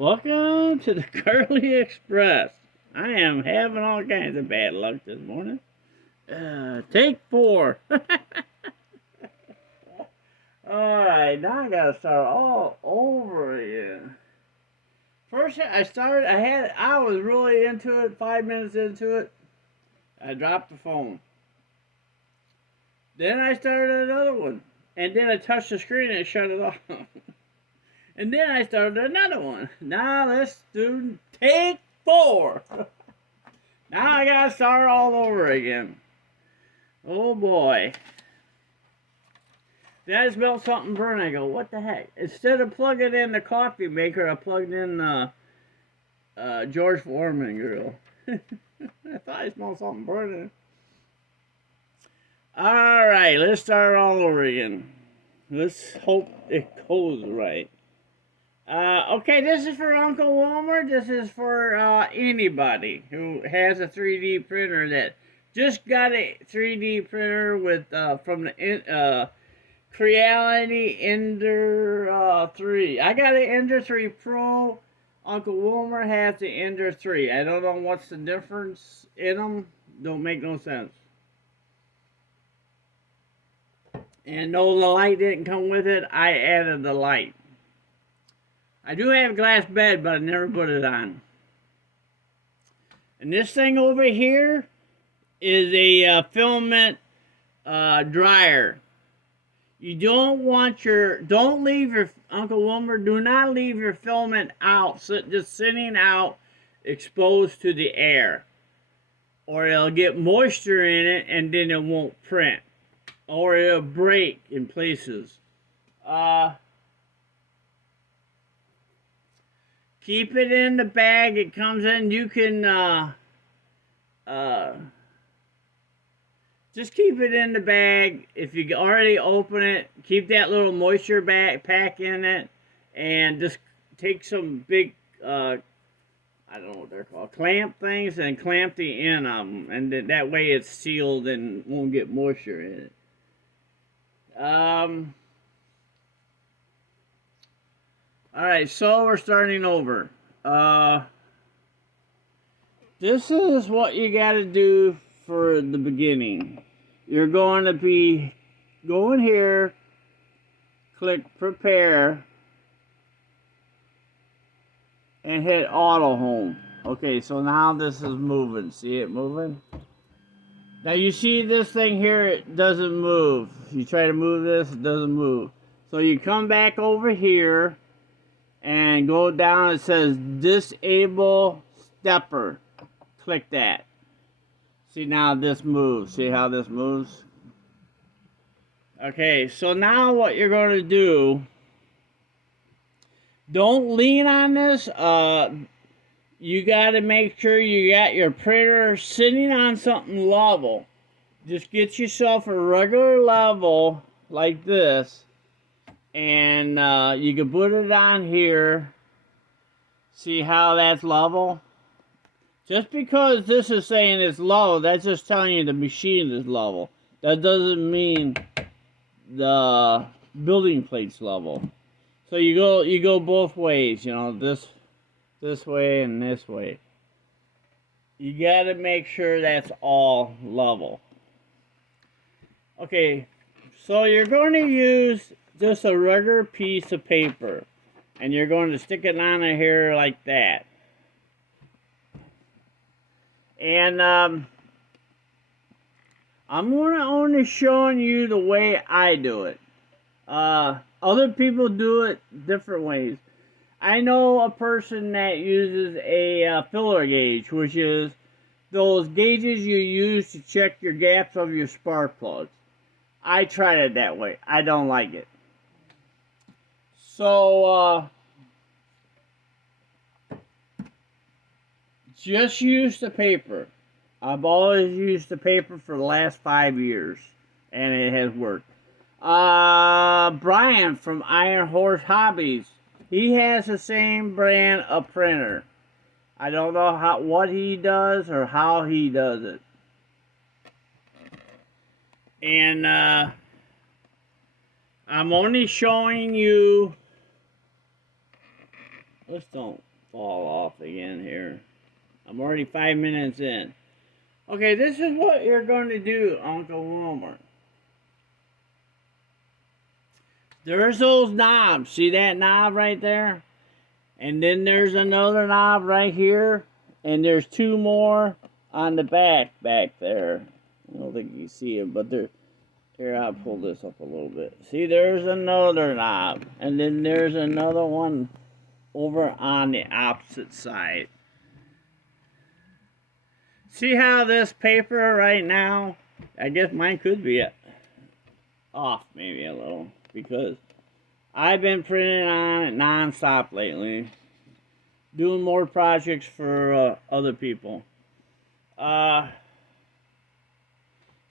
Welcome to the Curly Express. I am having all kinds of bad luck this morning. Take 4. Alright, now I gotta start all over again. First, I was really into it, 5 minutes into it. I dropped the phone. Then I started another one. And then I touched the screen and it shut it off. And then I started another one. Now let's do take 4. Now I gotta start all over again. Oh boy. Then I smelled something burn. I go, what the heck? Instead of plugging in the coffee maker, I plugged in the George Foreman grill. I thought I smelled something burning. Alright, let's start all over again. Let's hope it goes right. Okay, this is for Uncle Wilmer. This is for anybody who has a 3D printer that just got a 3D printer with from the Creality Ender 3. I got an Ender 3 Pro. Uncle Wilmer has the Ender 3. I don't know what's the difference in them. Don't make no sense. And no, the light didn't come with it. I added the light. I do have a glass bed, but I never put it on. And this thing over here is a filament dryer. You don't leave your, Uncle Wilmer, do not leave your filament out, just sitting out, exposed to the air. Or it'll get moisture in it and then it won't print. Or it'll break in places. Keep it in the bag it comes in. You can just keep it in the bag. If you already open it, keep that little moisture pack in it, and just take some big I don't know what they're called, clamp things, and clamp the end of them, and that way it's sealed and won't get moisture in it. Alright, so we're starting over. This is what you gotta do for the beginning. You're going to be going here, click prepare, and hit auto home. Okay, so now this is moving. See it moving? Now you see this thing here, it doesn't move. You try to move this, it doesn't move. So you come back over here and go down. It says disable stepper. Click that. See, now this moves. See how this moves? Okay, so now what you're going to do, don't lean on this. You got to make sure you got your printer sitting on something level. Just get yourself a regular level like this. And you can put it on here. See how that's level? Just because this is saying it's low, that's just telling you the machine is level. That doesn't mean the building plate's level. So you go both ways, you know, this way and this way. You gotta make sure that's all level. Okay, so you're going to use just a regular piece of paper, and you're going to stick it on here like that. And I'm only showing you the way I do it. Other people do it different ways. I know a person that uses a filler gauge, which is those gauges you use to check your gaps of your spark plugs. I tried it that way. I don't like it. So, just use the paper. I've always used the paper for the last 5 years, and it has worked. Brian from Iron Horse Hobbies, he has the same brand of printer. I don't know what he does or how he does it. And I'm only showing you. Let's don't fall off again here. I'm already 5 minutes in. Okay, this is what you're going to do, Uncle Wilmer. There's those knobs. See that knob right there? And then there's another knob right here. And there's two more on the back there. I don't think you see them, but they're... Here, I'll pull this up a little bit. See, there's another knob. And then there's another one over on the opposite side. See how this paper right now, I guess mine could be off maybe a little, because I've been printing on it non-stop lately, doing more projects for other people.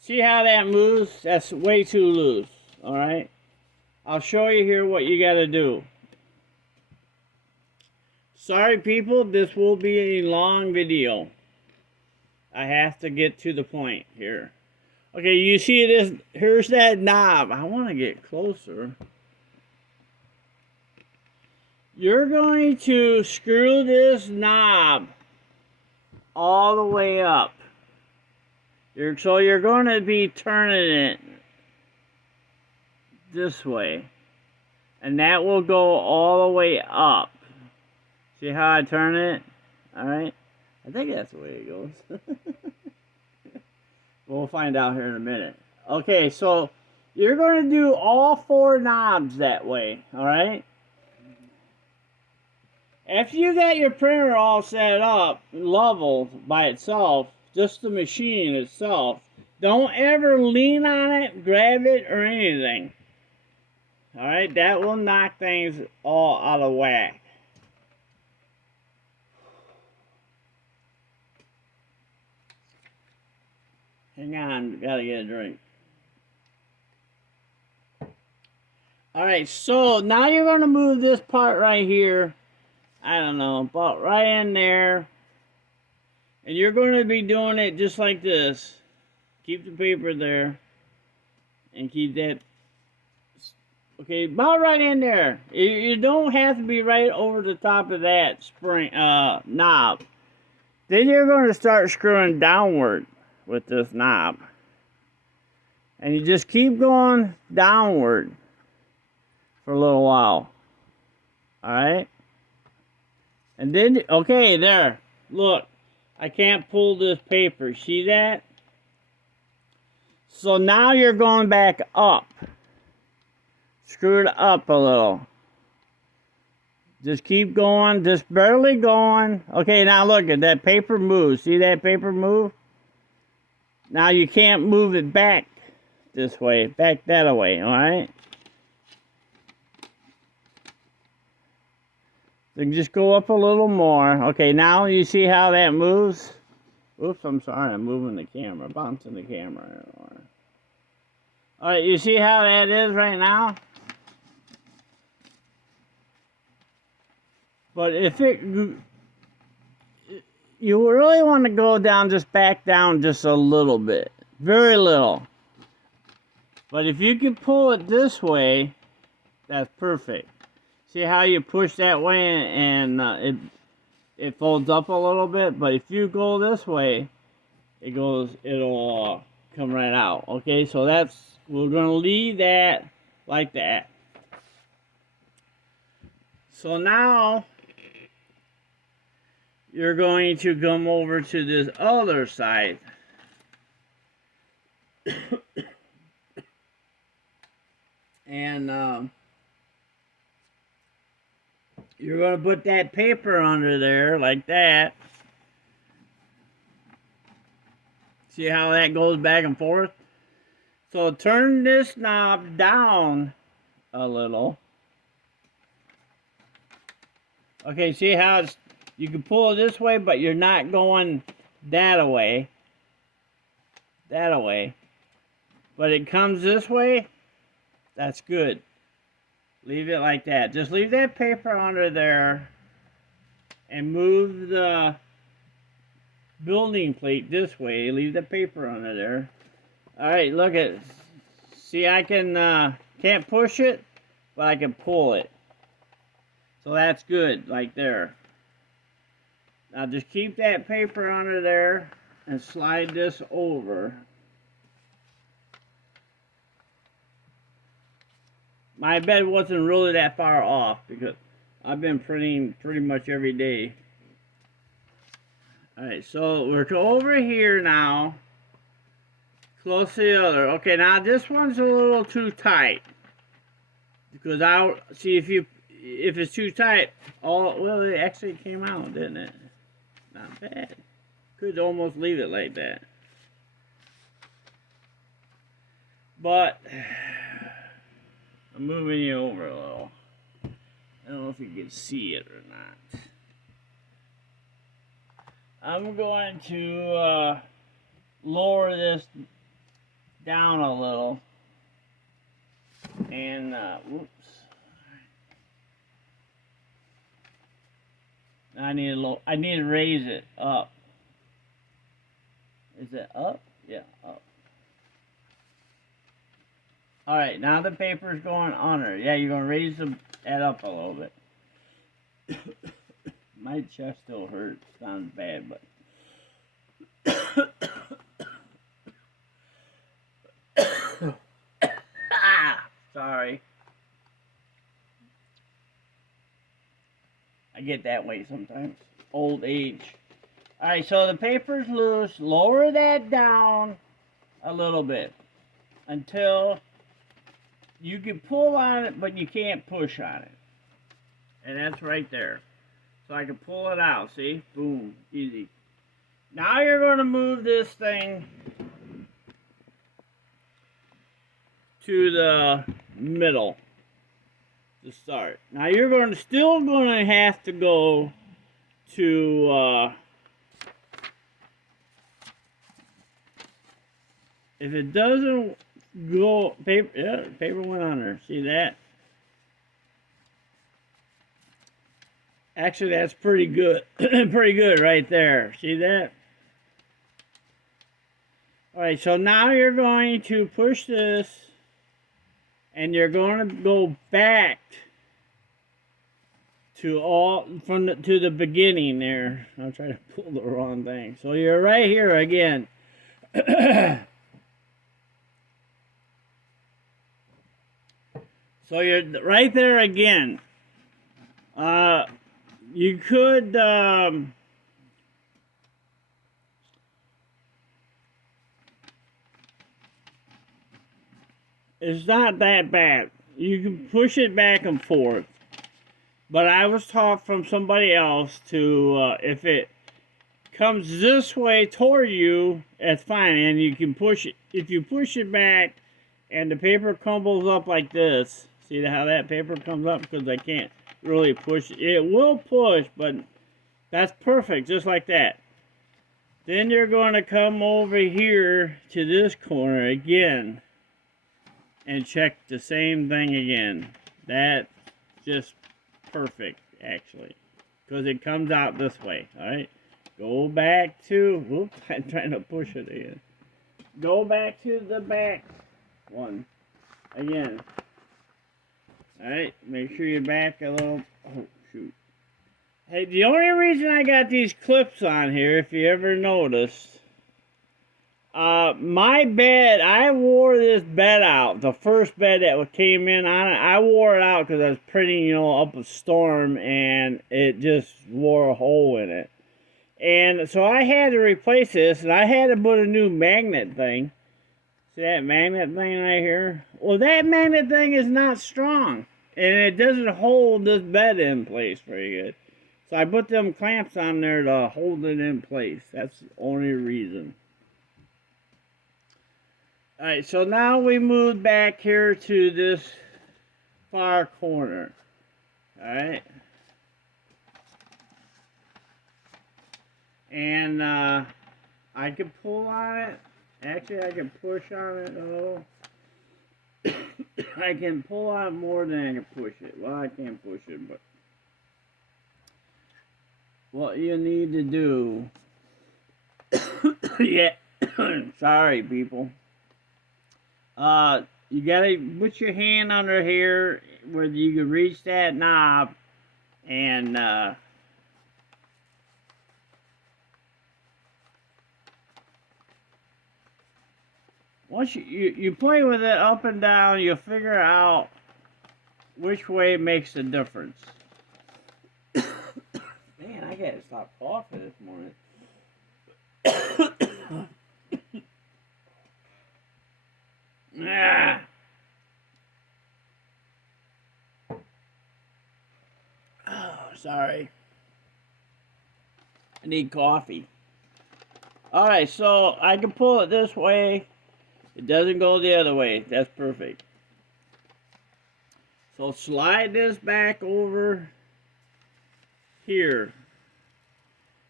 See how that moves? That's way too loose, alright? I'll show you here what you gotta do. Sorry people, this will be a long video. I have to get to the point here. Okay, you see this? Here's that knob. I want to get closer. You're going to screw this knob all the way up. So you're going to be turning it this way. And that will go all the way up. See how I turn it? Alright? I think that's the way it goes. We'll find out here in a minute. Okay, so you're going to do all four knobs that way, alright? After you got your printer all set up, leveled by itself, just the machine itself, don't ever lean on it, grab it, or anything. Alright, that will knock things all out of whack. Hang on, gotta get a drink. Alright, so now you're going to move this part right here. I don't know, about right in there. And you're going to be doing it just like this. Keep the paper there. And keep that. Okay, about right in there. You don't have to be right over the top of that spring knob. Then you're going to start screwing downward with this knob. And you just keep going downward for a little while. Alright? And then, okay, there. Look, I can't pull this paper. See that? So now you're going back up. Screw it up a little. Just keep going, just barely going. Okay, now look at that paper move. See that paper move? Now you can't move it back this way, back that way, alright? So just go up a little more. Okay, now you see how that moves? Oops, I'm sorry, I'm moving the camera, bouncing the camera. Alright, you see how that is right now? But if you really want to go down, just back down just a little bit. Very little. But if you can pull it this way, that's perfect. See how you push that way and it folds up a little bit? But if you go this way, it'll come right out. Okay, so we're going to leave that like that. So now you're going to come over to this other side. And you're going to put that paper under there like that. See how that goes back and forth? So turn this knob down a little. Okay, see how you can pull it this way, but you're not going that away. That away. But it comes this way. That's good. Leave it like that. Just leave that paper under there and move the building plate this way. Leave the paper under there. Alright, look at it. See, I can't push it, but I can pull it. So that's good, like there. Now just keep that paper under there and slide this over. My bed wasn't really that far off because I've been printing pretty much every day. Alright, so we're over here now. Close to the other. Okay, now this one's a little too tight. Because I'll see if it's too tight. Well, it actually came out, didn't it? Not bad. Could almost leave it like that. But I'm moving you over a little. I don't know if you can see it or not. I'm going to lower this down a little. And, whoops. I need to raise it up. Is it up? Yeah, up. Alright, now the paper's going under. Yeah, you're going to raise that up a little bit. My chest still hurts. Sounds bad, but... Sorry. I get that way sometimes. Old age. Alright, so the paper's loose. Lower that down a little bit until you can pull on it, but you can't push on it. And that's right there. So I can pull it out, see? Boom. Easy. Now you're going to move this thing to the middle to start. Now you're still going to have to go to if it doesn't go paper went under. See that? Actually, that's pretty good. Pretty good right there. See that? Alright, so now you're going to push this and you're going to go back to the beginning there. I'm trying to pull the wrong thing. So you're right here again. So you're right there again. You could it's not that bad. You can push it back and forth. But I was taught from somebody else to, if it comes this way toward you, that's fine. And you can push it. If you push it back and the paper crumbles up like this, see how that paper comes up? Because I can't really push it. It will push, but that's perfect, just like that. Then you're going to come over here to this corner again and check the same thing again. That's just perfect, actually, because it comes out this way. All right, go back to, whoops, I'm trying to push it again. Go back to the back one again. All right, make sure you're back a little. Oh shoot. Hey, the only reason I got these clips on here, if you ever noticed, my bed, I wore this bed out. The first bed that came in on it, I wore it out because I was printing, up a storm, and it just wore a hole in it. And so I had to replace this, and I had to put a new magnet thing. See that magnet thing right here? Well, that magnet thing is not strong, and it doesn't hold this bed in place very good. So I put them clamps on there to hold it in place. That's the only reason. Alright, so now we move back here to this far corner. Alright. And I can pull on it. Actually, I can push on it a little. I can pull on it more than I can push it. Well, I can't push it, but what you need to do... yeah, sorry, people. You gotta put your hand under here where you can reach that knob and Once you play with it up and down, you'll figure out which way makes the difference. Man, I gotta stop coughing this morning. Ah. Oh, sorry. I need coffee. Alright, so I can pull it this way. It doesn't go the other way. That's perfect. So slide this back over here.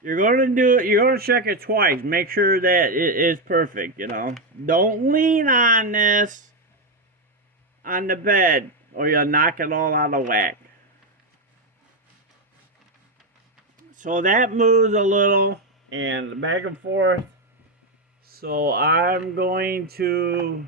You're going to check it twice. Make sure that it is perfect, you know. Don't lean on this on the bed or you'll knock it all out of whack. So that moves a little and back and forth. So I'm going to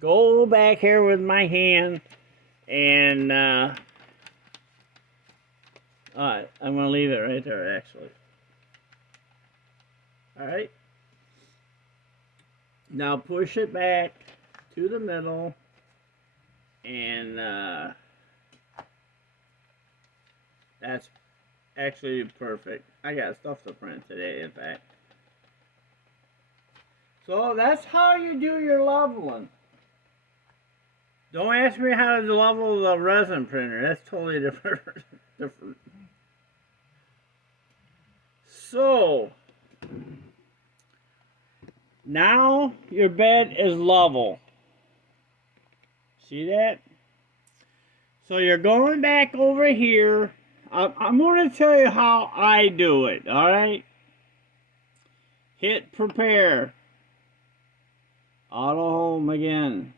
go back here with my hand and I'm going to leave it right there actually. Alright. Now push it back to the middle and that's actually perfect. I got stuff to print today, in fact. So that's how you do your leveling. Don't ask me how to level the resin printer. That's totally different. So now your bed is level. See that? So you're going back over here. I'm going to tell you how I do it, alright? Hit prepare. Auto home again.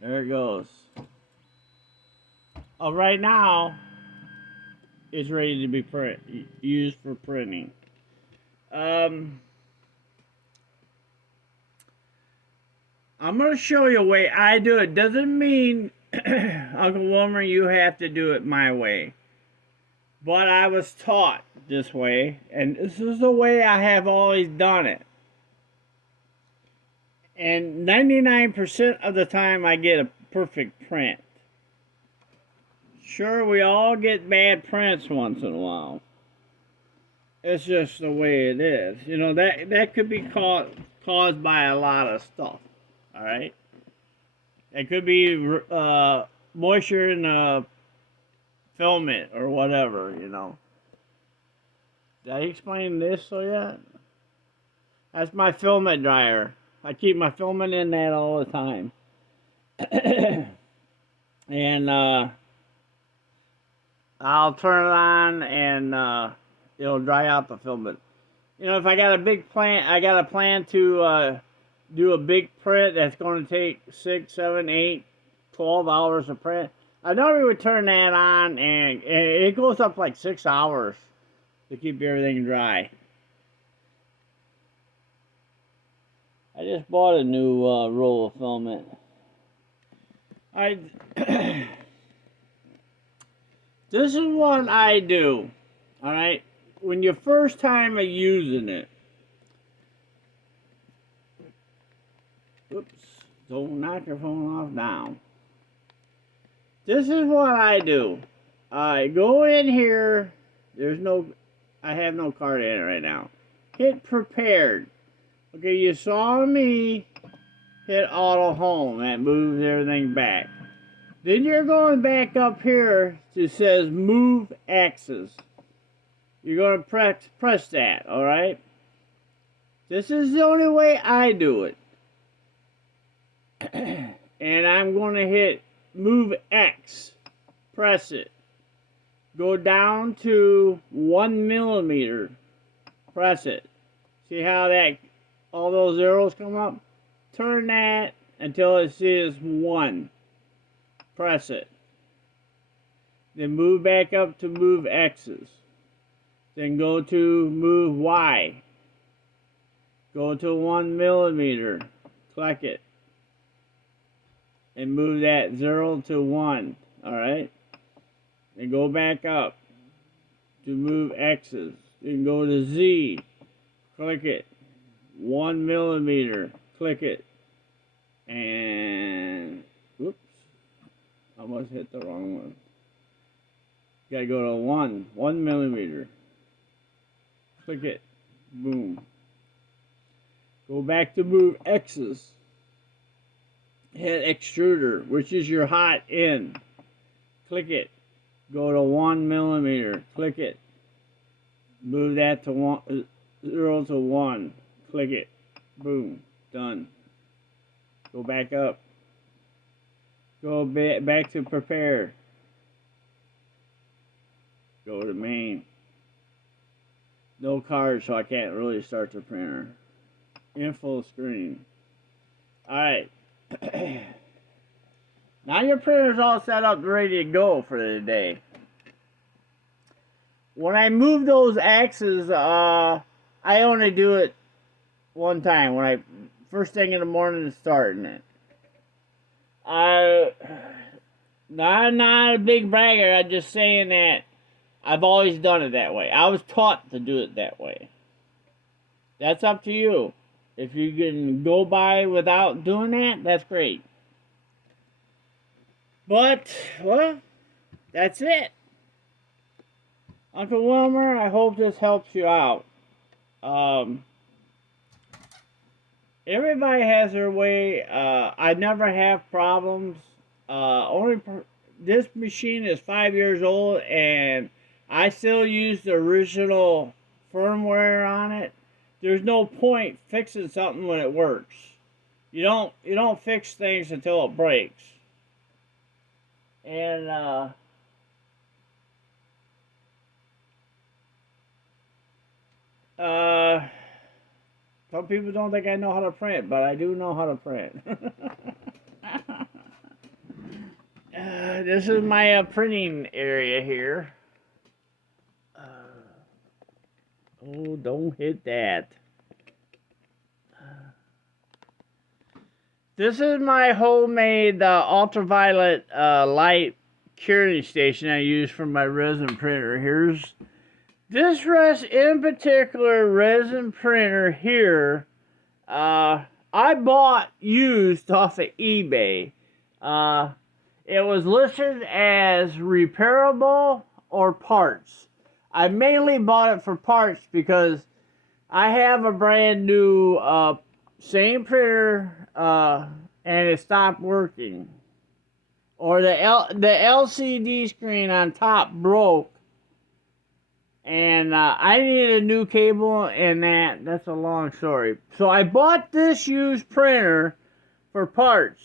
There it goes. Right now, it's ready to be used for printing. I'm going to show you a way I do it. Doesn't mean, Uncle Wilmer, you have to do it my way. But I was taught this way, and this is the way I have always done it. And 99% of the time I get a perfect print. Sure, we all get bad prints once in a while. It's just the way it is. You know, that could be caused by a lot of stuff. Alright? It could be moisture in the filament or whatever, you know. Did I explain this so yet? That's my filament dryer. I keep my filament in that all the time. And I'll turn it on and it'll dry out the filament. You know, if I got a big plan, I got a plan to do a big print that's going to take 6, 7, 8, 12 hours to print. I normally would turn that on and it goes up like 6 hours to keep everything dry. I just bought a new roll of filament. This is what I do. Alright? When you're first time using it. Oops. Don't knock your phone off down. This is what I do. I go in here. I have no card in it right now. Hit prepared. Okay, you saw me hit auto home. That moves everything back. Then you're going back up here. It says move axis. You're going to press that, alright? This is the only way I do it. And I'm going to hit move X. Press it. Go down to 1 millimeter. Press it. See how all those arrows come up? Turn that until it says 1. Press it. Then move back up to move X's. Then go to move Y. Go to 1 millimeter. Click it. And move that 0 to 1. Alright? Then go back up to move X's. Then go to Z. Click it. 1 millimeter. click it, and whoops, almost hit the wrong one. Gotta go to 1 millimeter. Click it, boom. Go back to move X's. Hit extruder, which is your hot end. Click it. Go to 1 millimeter. Click it. Move that to 0 to 1. Click it. Boom. Done. Go back up. Go back to prepare. Go to main. No card, so I can't really start the printer. In full screen. Alright. Now your printer's all set up, ready to go for the day. When I move those axes, I only do it one time. When I first thing in the morning is starting it. I'm not a big bragger. I'm just saying that I've always done it that way. I was taught to do it that way. That's up to you. If you can go by without doing that, that's great. But, well, that's it. Uncle Wilmer, I hope this helps you out. Everybody has their way. I never have problems. This machine is 5 years old, and I still use the original firmware on it. There's no point fixing something when it works. You don't fix things until it breaks. And some people don't think I know how to print, but I do know how to print. This is my printing area here. Oh, don't hit that. This is my homemade ultraviolet light curing station I use for my resin printer. Here's this in particular resin printer here. I bought used off of eBay. It was listed as repairable or parts. I mainly bought it for parts because I have a brand new same printer and it stopped working. Or the LCD screen on top broke. And I needed a new cable, and that's a long story. So I bought this used printer for parts.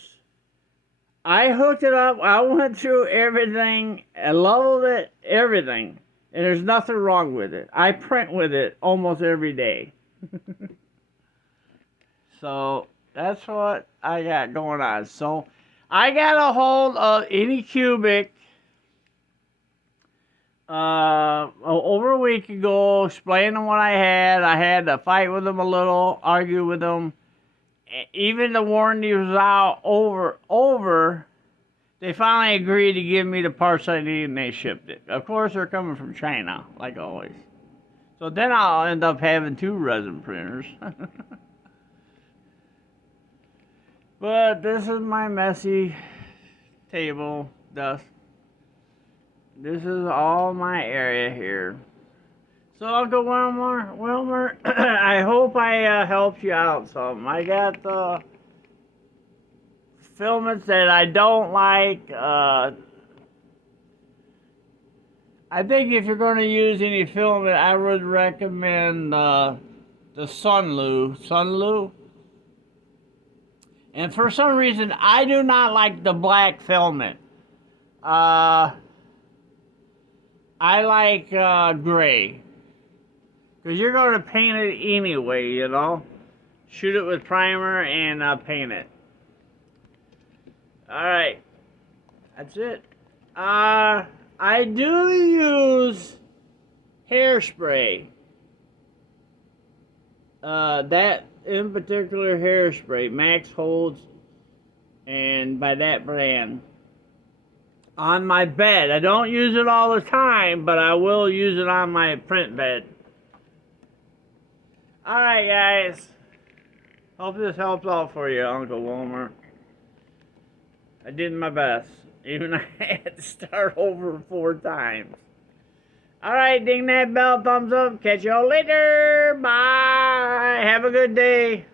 I hooked it up. I went through everything. I leveled it, everything. And there's nothing wrong with it. I print with it almost every day. So that's what I got going on. So I got a hold of Anycubic over a week ago, explaining what I had to fight with them a little, argue with them. Even the warranty was out over. They finally agreed to give me the parts I needed, and they shipped it. Of course, they're coming from China, like always. So then I'll end up having 2 resin printers. But this is my messy table dust. This is all my area here. So Uncle Wilmer, I hope I helped you out some. I got the filaments that I don't like. I think if you're going to use any filament, I would recommend the Sunlu. And for some reason, I do not like the black filament. I like gray. Because you're going to paint it anyway, you know. Shoot it with primer and paint it. Alright. That's it. I do use hairspray. That in particular hairspray, Max Holds, and by that brand. On my bed. I don't use it all the time, but I will use it on my print bed. Alright, guys. Hope this helps out for you, Uncle Wilmer. I did my best. Even I had to start over 4 times. Alright, ding that bell, thumbs up. Catch y'all later. Bye. Have a good day.